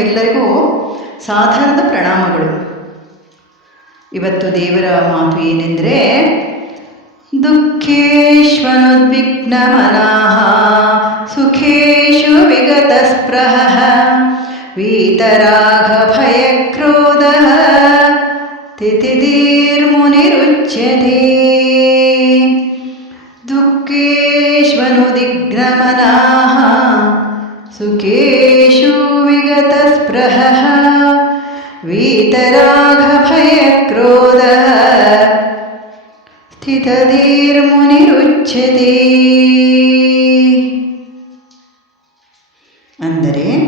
ಭಕ್ತರಿಗೆಲ್ಲರಿಗೂ ಸಾಧಾರಣದ ಪ್ರಣಾಮಗಳು. ಇವತ್ತು ದೇವರ ಮಾತು ಏನೆಂದರೆ ದುಃಖೇಶ್ವನುದ್ವಿಗ್ನ ಮನಃ ಸುಖೇಶು ವಿಗತ ಸ್ಪೃಹ ವೀತರಾಗ ಭಯ ಕ್ರೋಧ ಅಂದರೆ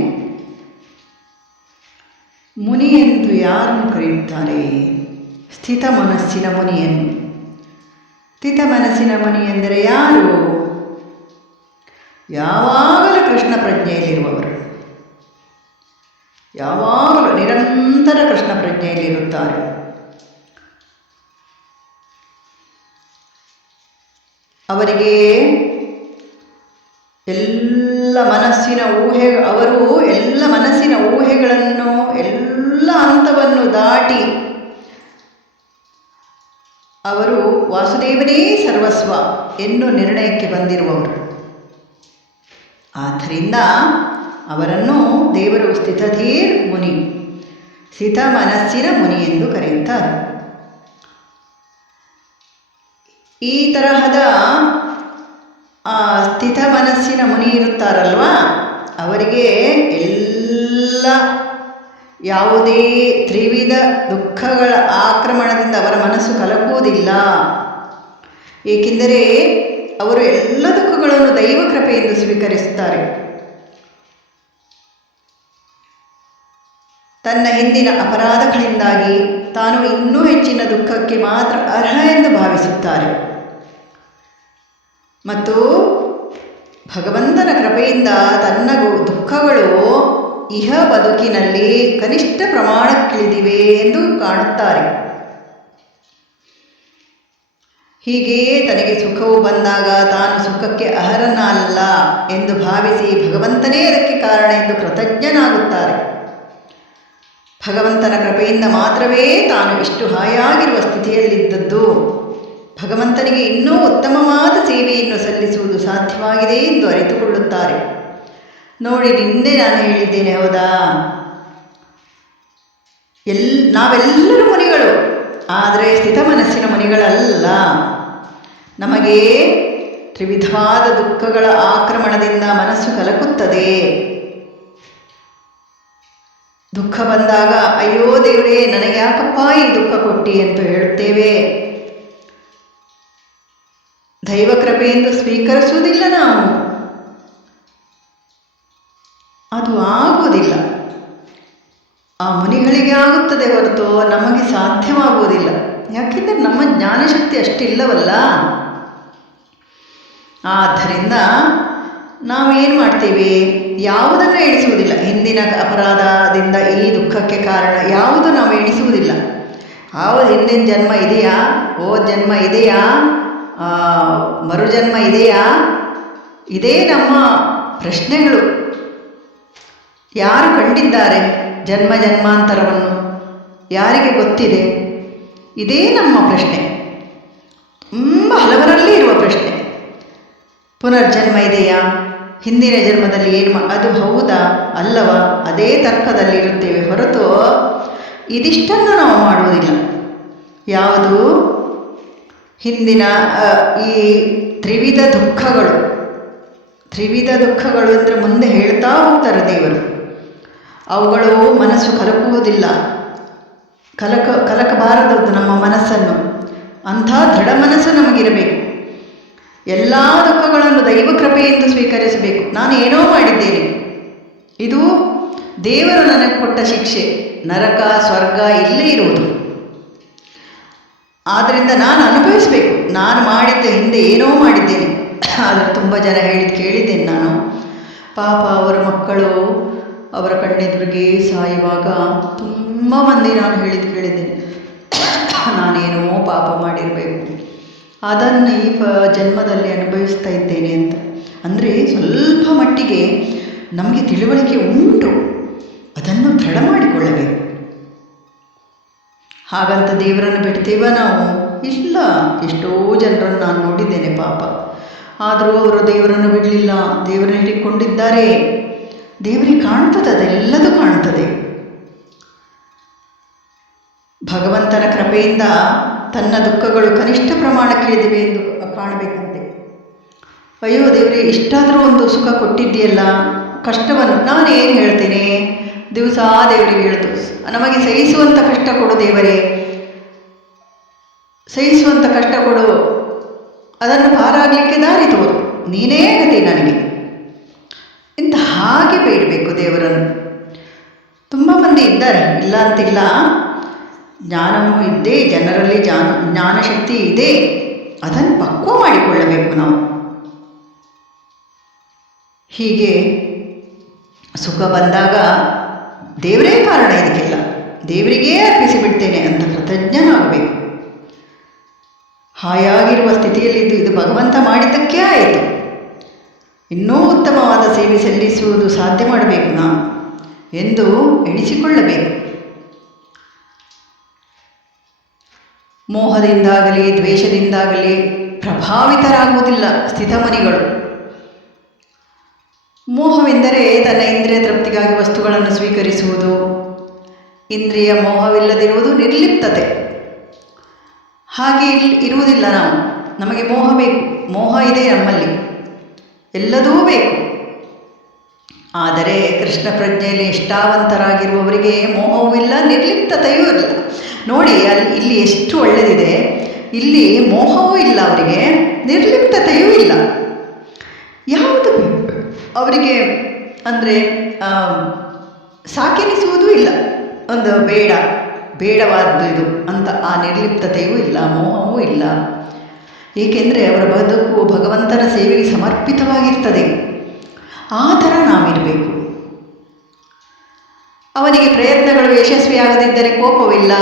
ಮುನಿ ಎಂದು ಯಾರನ್ನು ಕರೆಯುತ್ತಾರೆ? ಸ್ಥಿತ ಮನಸ್ಸಿನ ಮುನಿಯನ್ನು. ಸ್ಥಿತ ಮನಸ್ಸಿನ ಮುನಿ ಎಂದರೆ ಯಾರು? ಯಾವಾಗಲೂ ಕೃಷ್ಣ ಪ್ರಜ್ಞೆಯಲ್ಲಿರುವವರು. ಯಾವಾಗಲೂ ನಿರಂತರ ಕೃಷ್ಣ ಪ್ರಜ್ಞೆಯಲ್ಲಿರುತ್ತಾರೆ. ಅವರಿಗೆ ಎಲ್ಲ ಮನಸ್ಸಿನ ಊಹೆ, ಅವರು ಎಲ್ಲ ಮನಸ್ಸಿನ ಊಹೆಗಳನ್ನು, ಎಲ್ಲ ಹಂತವನ್ನು ದಾಟಿ ಅವರು ವಾಸುದೇವನೇ ಸರ್ವಸ್ವ ಎನ್ನು ನಿರ್ಣಯಕ್ಕೆ ಬಂದಿರುವವರು. ಆದ್ದರಿಂದ ಅವರನ್ನು ದೇವರು ಸ್ಥಿತಧೀರ್ ಮುನಿ ಸ್ಥಿತ ಮನಸ್ಸಿನ ಮುನಿ ಎಂದು ಕರೆಯುತ್ತಾರೆ. ಈ ತರಹದ ಸ್ಥಿತ ಮನಸ್ಸಿನ ಮುನಿ ಇರುತ್ತಾರಲ್ವಾ? ಅವರಿಗೆ ಎಲ್ಲ ಯಾವುದೇ ತ್ರಿವಿಧ ದುಃಖಗಳ ಆಕ್ರಮಣದಿಂದ ಅವರ ಮನಸ್ಸು ಕಲಕುವುದಿಲ್ಲ. ಏಕೆಂದರೆ ಅವರು ಎಲ್ಲ ದುಃಖಗಳನ್ನು ದೈವ ಕೃಪೆಯಿಂದ ಸ್ವೀಕರಿಸುತ್ತಾರೆ. ತನ್ನ ಹಿಂದಿನ ಅಪರಾಧಗಳಿಂದಾಗಿ ತಾನು ಇನ್ನೂ ಹೆಚ್ಚಿನ ದುಃಖಕ್ಕೆ ಮಾತ್ರ ಅರ್ಹ ಎಂದು ಭಾವಿಸುತ್ತಾರೆ. ಮತ್ತು ಭಗವಂತನ ಕೃಪೆಯಿಂದ ತನ್ನ ದುಃಖಗಳು ಇಹ ಬದುಕಿನಲ್ಲಿ ಕನಿಷ್ಠ ಪ್ರಮಾಣಕ್ಕಿಳಿದಿವೆ ಎಂದು ಕಾಣುತ್ತಾರೆ. ಹೀಗೆಯೇ ತನಗೆ ಸುಖವು ಬಂದಾಗ ತಾನು ಸುಖಕ್ಕೆ ಅರ್ಹನಲ್ಲ ಎಂದು ಭಾವಿಸಿ ಭಗವಂತನೇ ಅದಕ್ಕೆ ಕಾರಣ ಎಂದು ಕೃತಜ್ಞನಾಗುತ್ತಾರೆ. ಭಗವಂತನ ಕೃಪೆಯಿಂದ ಮಾತ್ರವೇ ತಾನು ಇಷ್ಟು ಹಾಯಾಗಿರುವ ಸ್ಥಿತಿಯಲ್ಲಿದ್ದದ್ದು. ಭಗವಂತನಿಗೆ ಇನ್ನೂ ಉತ್ತಮವಾದ ಸೇವೆಯನ್ನು ಸಲ್ಲಿಸುವುದು ಸಾಧ್ಯವಾಗಿದೆ ಎಂದು ಅರಿತುಕೊಳ್ಳುತ್ತಾರೆ. ನೋಡಿ, ನಿನ್ನೆ ನಾನು ಹೇಳಿದ್ದೇನೆ, ಹೌದಾ? ಎಲ್, ನಾವೆಲ್ಲರೂ ಮುನಿಗಳು, ಆದರೆ ಸ್ಥಿತ ಮನಸ್ಸಿನ ಮುನಿಗಳಲ್ಲ. ನಮಗೆ ತ್ರಿವಿಧವಾದ ದುಃಖಗಳ ಆಕ್ರಮಣದಿಂದ ಮನಸ್ಸು ಕಲಕುತ್ತದೆ. ದುಃಖ ಬಂದಾಗ, ಅಯ್ಯೋ ದೇವರೇ ನನಗೆ ಯಾಕಪ್ಪ ಈ ದುಃಖ ಕೊಟ್ಟಿ ಎಂದು ಹೇಳುತ್ತೇವೆ. ದೈವ ಕೃಪೆಯಿಂದ ಸ್ವೀಕರಿಸುವುದಿಲ್ಲ ನಾವು ಅದು ಆಗುವುದಿಲ್ಲ. ಆ ಮುನಿಗಳಿಗೆ ಆಗುತ್ತದೆ ಹೊರತು ನಮಗೆ ಸಾಧ್ಯವಾಗುವುದಿಲ್ಲ. ಯಾಕೆಂದರೆ ನಮ್ಮ ಜ್ಞಾನಶಕ್ತಿ ಅಷ್ಟಿಲ್ಲವಲ್ಲ. ಆದ್ದರಿಂದ ನಾವೇನು ಮಾಡ್ತೀವಿ? ಯಾವುದನ್ನು ಎಣಿಸುವುದಿಲ್ಲ. ಹಿಂದಿನ ಅಪರಾಧದಿಂದ ಈ ದುಃಖಕ್ಕೆ ಕಾರಣ ಯಾವುದು ನಾವು ಎಣಿಸುವುದಿಲ್ಲ. ಯಾವ ಹಿಂದಿನ ಜನ್ಮ ಇದೆಯಾ? ಓ ಜನ್ಮ ಇದೆಯಾ? ಮರುಜನ್ಮ ಇದೆಯಾ? ಇದೇ ನಮ್ಮ ಪ್ರಶ್ನೆಗಳು. ಯಾರು ಕಂಡಿದ್ದಾರೆ ಜನ್ಮ ಜನ್ಮಾಂತರವನ್ನು? ಯಾರಿಗೆ ಗೊತ್ತಿದೆ? ಇದೇ ನಮ್ಮ ಪ್ರಶ್ನೆ. ತುಂಬ ಹಲವರಲ್ಲಿ ಇರುವ ಪ್ರಶ್ನೆ. ಪುನರ್ಜನ್ಮ ಇದೆಯಾ? ಹಿಂದಿನ ಜನ್ಮದಲ್ಲಿ ಏನು ಅದು ಹೌದಾ? ಅಲ್ಲವ? ಅದೇ ತರ್ಕದಲ್ಲಿ ಇರುತ್ತೇವೆ ಹೊರತು ಇದಿಷ್ಟನ್ನು ನಾವು ಮಾಡುವುದಿಲ್ಲ. ಯಾವುದು? ಹಿಂದಿನ ಈ ತ್ರಿವಿಧ ದುಃಖಗಳು. ತ್ರಿವಿಧ ದುಃಖಗಳು ಅಂದರೆ ಮುಂದೆ ಹೇಳ್ತಾ ಹೋಗ್ತಾರೆ ದೇವರು. ಅವುಗಳು ಮನಸ್ಸು ಕಲಕುವುದಿಲ್ಲ. ಕಲಕ, ಕಲಕಬಾರದದ್ದು ನಮ್ಮ ಮನಸ್ಸನ್ನು. ಅಂಥ ದೃಢ ಮನಸ್ಸು ನಮಗಿರಬೇಕು. ಎಲ್ಲ ದುಃಖಗಳನ್ನು ದೈವ ಕೃಪೆಯಿಂದ ಸ್ವೀಕರಿಸಬೇಕು. ನಾನು ಏನೋ ಮಾಡಿದ್ದೇನೆ. ಇದು ದೇವರು ನನಗೆ ಕೊಟ್ಟ ಶಿಕ್ಷೆ. ನರಕ, ಸ್ವರ್ಗ ಇಲ್ಲೇ ಇರುವುದು. ಆದ್ದರಿಂದ ನಾನು ಅನುಭವಿಸಬೇಕು. ನಾನು ಮಾಡಿದ್ದ ಹಿಂದೆ ಏನೋ ಮಾಡಿದ್ದೇನೆ. ಆದರೆ ತುಂಬ ಜನ ಹೇಳಿದ್ದು ಕೇಳಿದ್ದೇನೆ ನಾನು. ಪಾಪ ಅವರ ಮಕ್ಕಳು ಅವರ ಕಣ್ಣೆದುರಿಗೆ ಸಾಯುವಾಗ ತುಂಬ ಮಂದಿ ನಾನು ಹೇಳಿದ್ದು ಕೇಳಿದ್ದೇನೆ. ನಾನೇನೋ ಪಾಪ ಮಾಡಿರಬೇಕು. ಅದನ್ನು ಈ ಜನ್ಮದಲ್ಲಿ ಅನುಭವಿಸ್ತಾ ಇದ್ದೇನೆ ಅಂತ. ಅಂದರೆ ಸ್ವಲ್ಪ ಮಟ್ಟಿಗೆ ನಮಗೆ ತಿಳುವಳಿಕೆ ಉಂಟು. ಅದನ್ನು ದೃಢ ಮಾಡಿಕೊಳ್ಳಬೇಕು. ಹಾಗಂತ ದೇವರನ್ನು ಬಿಡ್ತೀವ ನಾವು? ಇಲ್ಲ, ಎಷ್ಟೋ ಜನರನ್ನು ನಾನು ನೋಡಿದ್ದೇನೆ ಪಾಪ. ಆದರೂ ಅವರು ದೇವರನ್ನು ಬಿಡಲಿಲ್ಲ, ದೇವರನ್ನು ಹಿಡಿಕೊಂಡಿದ್ದಾರೆ. ದೇವರಿಗೆ ಕಾಣ್ತದೆ ಅದೆಲ್ಲದೂ ಕಾಣ್ತದೆ ಭಗವಂತನ ಕೃಪೆಯಿಂದ ತನ್ನ ದುಃಖಗಳು ಕನಿಷ್ಠ ಪ್ರಮಾಣಕ್ಕೆ ಇಳಿದಿವೆ ಎಂದು ಕಾಣಬೇಕಂತೆ. ಅಯ್ಯೋ ದೇವರೇ, ಇಷ್ಟಾದರೂ ಒಂದು ಸುಖ ಕೊಟ್ಟಿದ್ದೀಯಲ್ಲ? ಕಷ್ಟವನ್ನು ನಾನೇನು ಹೇಳ್ತೇನೆ? ದಿವಸ ದೇವರಿಗೆ ಹೇಳ್ತು, ನಮಗೆ ಸಹಿಸುವಂಥ ಕಷ್ಟ ಕೊಡು ದೇವರೇ. ಸಹಿಸುವಂಥ ಕಷ್ಟ ಕೊಡು, ಅದನ್ನು ಪಾರಾಗಲಿಕ್ಕೆ ದಾರಿ ತೋರು, ನೀನೇ ಗತಿ ನನಗೆ. ಇಂಥ ಹಾಗೆ ಬೇಡಬೇಕು ದೇವರನ್ನು. ತುಂಬ ಮಂದಿ ಇದ್ದಾರೆ, ಇಲ್ಲ ಅಂತಿಲ್ಲ. ಜ್ಞಾನವೂ ಇದ್ದೇ, ಜನರಲ್ಲಿ ಜ್ಞಾನ, ಜ್ಞಾನಶಕ್ತಿ ಇದೆ. ಅದನ್ನು ಪಕ್ವ ಮಾಡಿಕೊಳ್ಳಬೇಕು ನಾವು. ಹೀಗೆ ಸುಖ ಬಂದಾಗ ದೇವರೇ ಕಾರಣ ಇದಕ್ಕೆಲ್ಲ. ದೇವರಿಗೇ ಅರ್ಪಿಸಿ ಬಿಡ್ತೇನೆ ಅಂತ ಕೃತಜ್ಞನಾಗಬೇಕು. ಹಾಯಾಗಿರುವ ಸ್ಥಿತಿಯಲ್ಲಿದ್ದು ಇದು ಭಗವಂತ ಮಾಡಿದ್ದಕ್ಕೆ ಆಯಿತು. ಇನ್ನೂ ಉತ್ತಮವಾದ ಸೇವೆ ಸಲ್ಲಿಸುವುದು ಸಾಧ್ಯ ಮಾಡಬೇಕು ನಾವು ಎಂದು ಎಣಿಸಿಕೊಳ್ಳಬೇಕು. ಮೋಹದಿಂದಾಗಲಿ ದ್ವೇಷದಿಂದಾಗಲಿ ಪ್ರಭಾವಿತರಾಗುವುದಿಲ್ಲ ಸ್ಥಿತಮನಿಗಳು. ಮೋಹವೆಂದರೆ ತನ್ನ ಇಂದ್ರಿಯ ತೃಪ್ತಿಗಾಗಿ ವಸ್ತುಗಳನ್ನು ಸ್ವೀಕರಿಸುವುದು. ಇಂದ್ರಿಯ ಮೋಹವಿಲ್ಲದಿರುವುದು ನಿರ್ಲಿಪ್ತತೆ. ಹಾಗೆ ಇರುವುದಿಲ್ಲ ನಾವು. ನಮಗೆ ಮೋಹ ಬೇಕು. ಮೋಹ ಇದೆ ನಮ್ಮಲ್ಲಿ. ಎಲ್ಲದೂ ಬೇಕು. ಆದರೆ ಕೃಷ್ಣ ಪ್ರಜ್ಞೆಯಲ್ಲಿ ಇಷ್ಟಾವಂತರಾಗಿರುವವರಿಗೆ ಮೋಹವೂ ಇಲ್ಲ, ನಿರ್ಲಿಪ್ತತೆಯೂ ಇಲ್ಲ. ನೋಡಿ, ಅಲ್ಲಿ ಇಲ್ಲಿ ಎಷ್ಟು ಒಳ್ಳೆಯದಿದೆ ಇಲ್ಲಿ ಮೋಹವೂ ಇಲ್ಲ ಅವರಿಗೆ, ನಿರ್ಲಿಪ್ತತೆಯೂ ಇಲ್ಲ. ಯಾವುದು ಅವರಿಗೆ ಅಂದರೆ ಸಾಕೆನಿಸುವುದೂ ಇಲ್ಲ. ಒಂದು ಬೇಡ, ಬೇಡವಾದ್ದು ಇದು ಅಂತ ಆ ನಿರ್ಲಿಪ್ತತೆಯೂ ಇಲ್ಲ, ಮೋಹವೂ ಇಲ್ಲ. ಏಕೆಂದರೆ ಅವರ ಬದುಕು ಭಗವಂತನ ಸೇವೆಗೆ ಸಮರ್ಪಿತವಾಗಿರ್ತದೆ. ಆ ಥರ ನಾವಿರಬೇಕು. ಅವನಿಗೆ ಪ್ರಯತ್ನಗಳು ಯಶಸ್ವಿಯಾಗದಿದ್ದರೆ ಕೋಪವಿಲ್ಲ.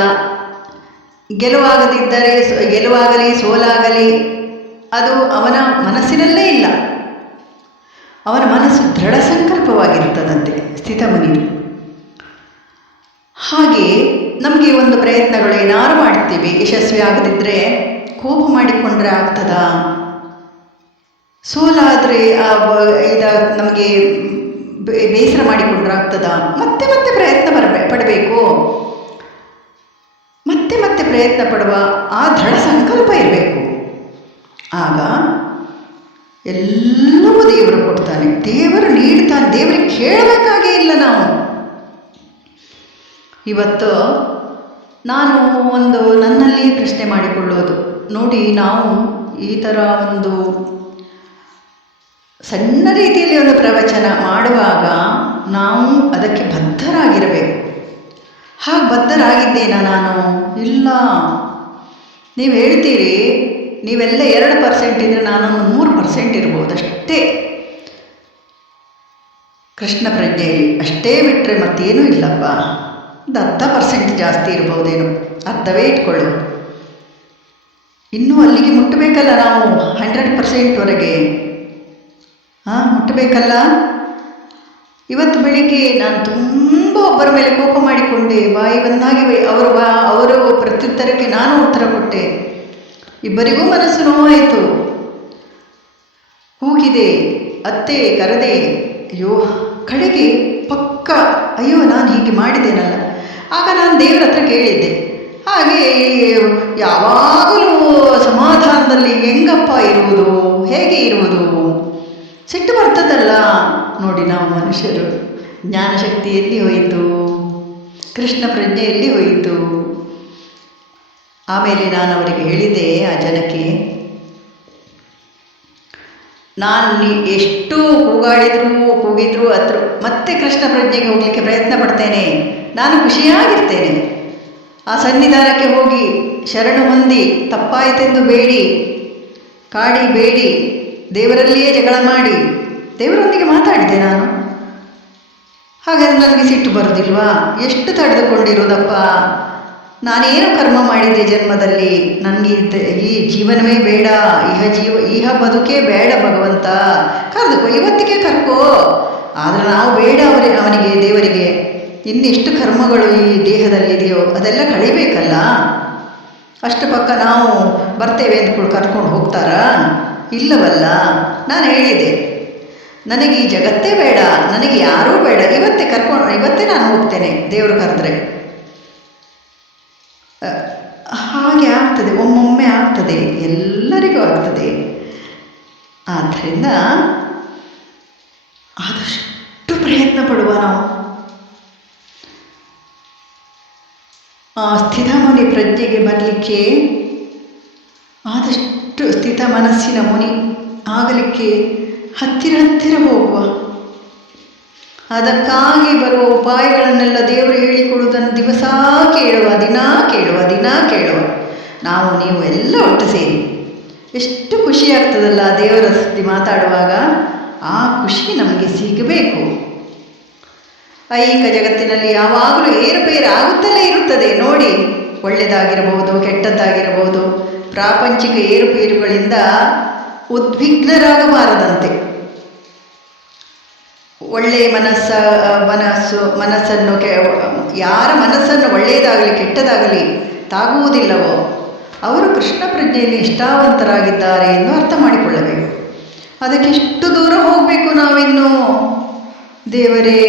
ಗೆಲುವಾಗದಿದ್ದರೆ ಗೆಲುವಾಗಲಿ, ಸೋಲಾಗಲಿ, ಅದು ಅವನ ಮನಸ್ಸಿನಲ್ಲೇ ಇಲ್ಲ. ಅವನ ಮನಸ್ಸು ದೃಢ ಸಂಕಲ್ಪವಾಗಿರ್ತದಂತೆ ಸ್ಥಿತಮನಿ. ಹಾಗೆ ನಮಗೆ ಒಂದು ಪ್ರಯತ್ನಗಳು ಏನಾರು ಮಾಡ್ತೀವಿ, ಯಶಸ್ವಿ ಆಗದಿದ್ದರೆ ಕೋಪ ಮಾಡಿಕೊಂಡ್ರೆ ಆಗ್ತದಾ? ಸೋಲಾದರೆ ಇದ ನಮಗೆ ಬೇಸರ ಮಾಡಿಕೊಂಡ್ರೆ ಆಗ್ತದಾ? ಮತ್ತೆ ಮತ್ತೆ ಪ್ರಯತ್ನ ಬರಬೇ, ಪಡಬೇಕು. ಮತ್ತೆ ಮತ್ತೆ ಪ್ರಯತ್ನ ಪಡುವ ಆ ದೃಢ ಸಂಕಲ್ಪ ಇರಬೇಕು. ಆಗ ಎಲ್ಲವೂ ದೇವರು ಕೊಡ್ತಾನೆ. ದೇವರು ನೀಡ್ತಾನೆ. ದೇವರಿಗೆ ಕೇಳಬೇಕಾಗೇ ಇಲ್ಲ ನಾವು. ಇವತ್ತು ನಾನು ಒಂದು ನನ್ನಲ್ಲಿ ಪ್ರಶ್ನೆ ಮಾಡಿಕೊಳ್ಳೋದು. ನೋಡಿ, ನಾವು ಈ ಥರ ಒಂದು ಸಣ್ಣ ರೀತಿಯಲ್ಲಿ ಒಂದು ಪ್ರವಚನ ಮಾಡುವಾಗ ನಾವು ಅದಕ್ಕೆ ಬದ್ಧರಾಗಿರಬೇಕು. ಹಾಗೆ ಬದ್ಧರಾಗಿದ್ದೇನಾ ನಾನು? ಇಲ್ಲ. ನೀವು ಹೇಳ್ತೀರಿ ನೀವೆಲ್ಲ ಎರಡು ಪರ್ಸೆಂಟ್ ಇದ್ದರೆ ನಾನೊಂದು ಮೂರು ಪರ್ಸೆಂಟ್ ಇರ್ಬೋದು, ಅಷ್ಟೇ. ಕೃಷ್ಣ ಪ್ರಜ್ಞೆಯಲ್ಲಿ ಅಷ್ಟೇ ಬಿಟ್ಟರೆ ಮತ್ತೇನೂ ಇಲ್ಲಪ್ಪ. ಒಂದು ಅರ್ಧ ಪರ್ಸೆಂಟ್ ಜಾಸ್ತಿ ಇರ್ಬೋದೇನು ಅರ್ಧವೇ ಇಟ್ಕೊಳ್ಳು. ಇನ್ನೂ ಅಲ್ಲಿಗೆ ಮುಟ್ಟಬೇಕಲ್ಲ ನಾವು ಹಂಡ್ರೆಡ್ ಪರ್ಸೆಂಟ್ವರೆಗೆ ಹಾಂ ಮುಟ್ಟಬೇಕಲ್ಲ? ಇವತ್ತು ಬೆಳಿಗ್ಗೆ ನಾನು ತುಂಬ ಒಬ್ಬರ ಮೇಲೆ ಕೋಪ ಮಾಡಿಕೊಂಡೆ, ಬಾಯಿ ಬಂದಾಗಿ ಅವರು ಬಾ ಅವರು ಪ್ರತ್ಯುತ್ತರಕ್ಕೆ ನಾನು ಉತ್ತರ ಕೊಟ್ಟೆ. ಇಬ್ಬರಿಗೂ ಮನಸ್ಸು ನೋವಾಯಿತು. ಕೂಗಿದೆ ಅತ್ತೆ ಕರೆದೆ, ಅಯ್ಯೋ, ಕಡೆಗೆ ಪಕ್ಕ, ಅಯ್ಯೋ, ನಾನು ಹೀಗೆ ಮಾಡಿದ್ದೇನಲ್ಲ. ಆಗ ನಾನು ದೇವರ ಹತ್ರ ಕೇಳಿದ್ದೆ. ಹಾಗೆ, ಯಾವಾಗಲೂ ಸಮಾಧಾನದಲ್ಲಿ ಹೆಂಗಪ್ಪ ಇರುವುದು, ಹೇಗೆ ಇರುವುದು? ಸಿಟ್ಟು ಬರ್ತದಲ್ಲ? ನೋಡಿ ನಾವು ಮನುಷ್ಯರು. ಜ್ಞಾನಶಕ್ತಿ ಎಲ್ಲಿ ಹೋಯಿತು? ಕೃಷ್ಣ ಪ್ರಜ್ಞೆ ಎಲ್ಲಿ ಹೋಯಿತು? ಆಮೇಲೆ ನಾನು ಅವರಿಗೆ ಹೇಳಿದೆ ಆ ಜನಕ್ಕೆ, ನಾನು ಎಷ್ಟು ಕೂಗಾಡಿದ್ರು, ಕೂಗಿದ್ರು ಹತ್ರ ಮತ್ತೆ ಕೃಷ್ಣ ಪ್ರಜ್ಞೆಗೆ ಹೋಗ್ಲಿಕ್ಕೆ ಪ್ರಯತ್ನ ಪಡ್ತೇನೆ. ನಾನು ಖುಷಿಯಾಗಿರ್ತೇನೆ. ಆ ಸನ್ನಿಧಾನಕ್ಕೆ ಹೋಗಿ ಶರಣು ಹೊಂದಿ, ತಪ್ಪಾಯಿತೆಂದು ಬೇಡಿ, ಕಾಡಿ ಬೇಡಿ, ದೇವರಲ್ಲಿಯೇ ಜಗಳ ಮಾಡಿ, ದೇವರೊಂದಿಗೆ ಮಾತಾಡಿದೆ ನಾನು. ಹಾಗಾದ್ರೆ ನನಗೆ ಸಿಟ್ಟು ಬರುವುದಿಲ್ವಾ ಎಷ್ಟು ತಡೆದುಕೊಂಡಿರೋದಪ್ಪ ನಾನೇನು ಕರ್ಮ ಮಾಡಿದೆ ಜನ್ಮದಲ್ಲಿ? ನನಗೆ ಈ ಜೀವನವೇ ಬೇಡ, ಇಹ ಜೀವ, ಇಹ ಬದುಕೇ ಬೇಡ ಭಗವಂತ. ಕರೆದುಕೋ, ಇವತ್ತಿಗೆ ಕರ್ಕೋ. ಆದರೆ ನಾವು ಬೇಡ ಅವರಿಗೆ ಅವನಿಗೆ, ದೇವರಿಗೆ. ಇನ್ನೆಷ್ಟು ಕರ್ಮಗಳು ಈ ದೇಹದಲ್ಲಿದೆಯೋ, ಅದೆಲ್ಲ ಕಳಿಬೇಕಲ್ಲ. ಅಷ್ಟು ಪಕ್ಕ ನಾವು ಬರ್ತೇವೆ ಅಂದ್ಕೊಂಡು ಕರ್ಕೊಂಡು ಹೋಗ್ತಾರಾ? ಇಲ್ಲವಲ್ಲ. ನಾನು ಹೇಳಿದೆ, ನನಗೆ ಈ ಜಗತ್ತೇ ಬೇಡ, ನನಗೆ ಯಾರೂ ಬೇಡ. ಇವತ್ತೇ ಕರ್ಕೊಂಡು, ಇವತ್ತೇ ನಾನು ಹೋಗ್ತೇನೆ ದೇವರು ಕರೆದ್ರೆ. ಹಾಗೆ ಆಗ್ತದೆ, ಒಮ್ಮೊಮ್ಮೆ ಆಗ್ತದೆ, ಎಲ್ಲರಿಗೂ ಆಗ್ತದೆ. ಆದ್ದರಿಂದ ಆದಷ್ಟು ಪ್ರಯತ್ನ ಪಡುವ ನಾವು. ಆ ಸ್ಥಿತಮುನಿ ಪ್ರಜ್ಞೆಗೆ ಬರಲಿಕ್ಕೆ ಆದಷ್ಟು ಸ್ಥಿತ ಮನಸ್ಸಿನ ಮುನಿ ಆಗಲಿಕ್ಕೆ ಹತ್ತಿರ ಹತ್ತಿರ ಹೋಗುವ. ಅದಕ್ಕಾಗಿ ಬರುವ ಉಪಾಯಗಳನ್ನೆಲ್ಲ ದೇವರು ಹೇಳಿಕೊಡುವುದನ್ನು ದಿವಸ ಕೇಳುವ, ದಿನ ಕೇಳುವ ದಿನ ಕೇಳುವ. ನಾವು, ನೀವು ಎಲ್ಲ ಒಟ್ಟು ಸೇರಿ. ಎಷ್ಟು ಖುಷಿ ಆಗ್ತದಲ್ಲ ದೇವರ ಸುದ್ದಿ ಮಾತಾಡುವಾಗ. ಆ ಖುಷಿ ನಮಗೆ ಸಿಗಬೇಕು. ಐಹಿಕ ಜಗತ್ತಿನಲ್ಲಿ ಯಾವಾಗಲೂ ಏರುಪೇರು ಆಗುತ್ತಲೇ ಇರುತ್ತದೆ. ನೋಡಿ ಒಳ್ಳೆಯದಾಗಿರಬಹುದು ಕೆಟ್ಟದ್ದಾಗಿರಬಹುದು. ಪ್ರಾಪಂಚಿಕ ಏರುಪೇರುಗಳಿಂದ ಉದ್ವಿಗ್ನರಾಗಬಾರದಂತೆ. ಒಳ್ಳೆಯ ಮನಸ್ಸ, ಮನಸ್ಸು, ಮನಸ್ಸನ್ನು ಕೆ, ಯಾರ ಮನಸ್ಸನ್ನು ಒಳ್ಳೆಯದಾಗಲಿ, ಕೆಟ್ಟದಾಗಲಿ ತಾಗುವುದಿಲ್ಲವೋ, ಅವರು ಕೃಷ್ಣ ಪ್ರಜ್ಞೆಯಲ್ಲಿ ಇಷ್ಟಾವಂತರಾಗಿದ್ದಾರೆ ಎಂದು ಅರ್ಥ ಮಾಡಿಕೊಳ್ಳಬೇಕು. ಅದಕ್ಕೆ ಎಷ್ಟು ದೂರ ಹೋಗಬೇಕು ನಾವಿನ್ನು? ದೇವರೇ,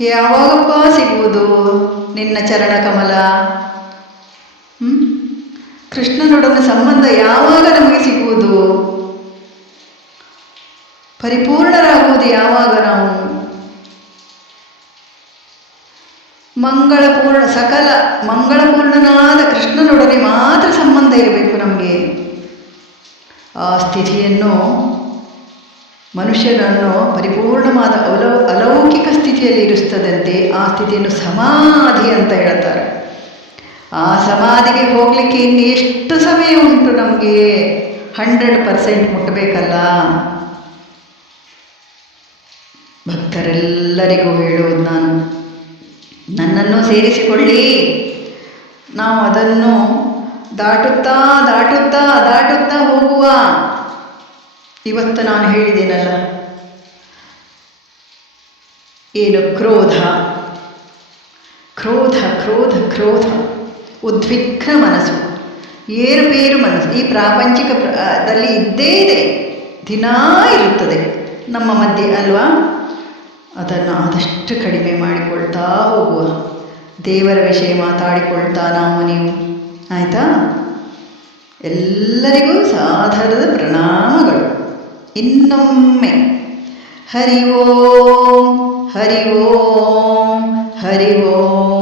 ಯಾವಾಗಪ್ಪ ಸಿಗುವುದು ನಿನ್ನ ಚರಣ ಕಮಲ? ಕೃಷ್ಣನೊಡನೆ ಸಂಬಂಧ ಯಾವಾಗ ನಮಗೆ ಸಿಗುವುದು? ಪರಿಪೂರ್ಣರಾಗುವುದು ಯಾವಾಗ ನಾವು? ಮಂಗಳಪೂರ್ಣ, ಸಕಲ ಮಂಗಳಪೂರ್ಣನಾದ ಕೃಷ್ಣನೊಡನೆ ಮಾತ್ರ ಸಂಬಂಧ ಇರಬೇಕು ನಮಗೆ. ಆ ಸ್ಥಿತಿಯನ್ನು, ಮನುಷ್ಯನನ್ನು ಪರಿಪೂರ್ಣವಾದ ಅಲೌ ಅಲೌಕಿಕ ಸ್ಥಿತಿಯಲ್ಲಿ ಇರಿಸ್ತದಂತೆ ಆ ಸ್ಥಿತಿಯನ್ನು ಸಮಾಧಿ ಅಂತ ಹೇಳ್ತಾರೆ. ಆ ಸಮಾಧಿಗೆ ಹೋಗಲಿಕ್ಕೆ ಇನ್ನು ಎಷ್ಟು ಸಮಯ ಉಂಟು ನಮಗೆ? ಹಂಡ್ರೆಡ್ ಪರ್ಸೆಂಟ್ ಮುಟ್ಟಬೇಕಲ್ಲ ಭಕ್ತರೆಲ್ಲರಿಗೂ ಹೇಳುವುದು ನಾನು. ನನ್ನನ್ನು ಸೇರಿಸಿಕೊಳ್ಳಿ. ನಾವು ಅದನ್ನು ದಾಟುತ್ತಾ ದಾಟುತ್ತಾ ದಾಟುತ್ತಾ ಹೋಗುವ. ಇವತ್ತು ನಾನು ಹೇಳಿದ್ದೇನಲ್ಲ? ಏನು ಕ್ರೋಧ? ಕ್ರೋಧ ಕ್ರೋಧ ಕ್ರೋಧ. ಉದ್ವಿಗ್ನ ಮನಸ್ಸು. ಏರುಪೇರು ಮನಸ್ಸು. ಈ ಪ್ರಾಪಂಚಿಕ ಪ್ರ- ಇದ್ದೇ ಇದೆ. ದಿನಾ ಇರುತ್ತದೆ. ನಮ್ಮ ಮಧ್ಯೆ ಅಲ್ವಾ? ಅದನ್ನು ಆದಷ್ಟು ಕಡಿಮೆ ಮಾಡಿಕೊಳ್ತಾ ಹೋಗುವ. ದೇವರ ವಿಷಯ ಮಾತಾಡಿಕೊಳ್ತಾ ನಾವು ನೀವು. ಆಯಿತಾ? ಎಲ್ಲರಿಗೂ ಸಾಧಾರದ ಪ್ರಣಾಮಗಳು. ಇನ್ನೊಮ್ಮೆ. ಹರಿ ಓಂ ಹರಿ ಓಂ ಹರಿ ಓಂ.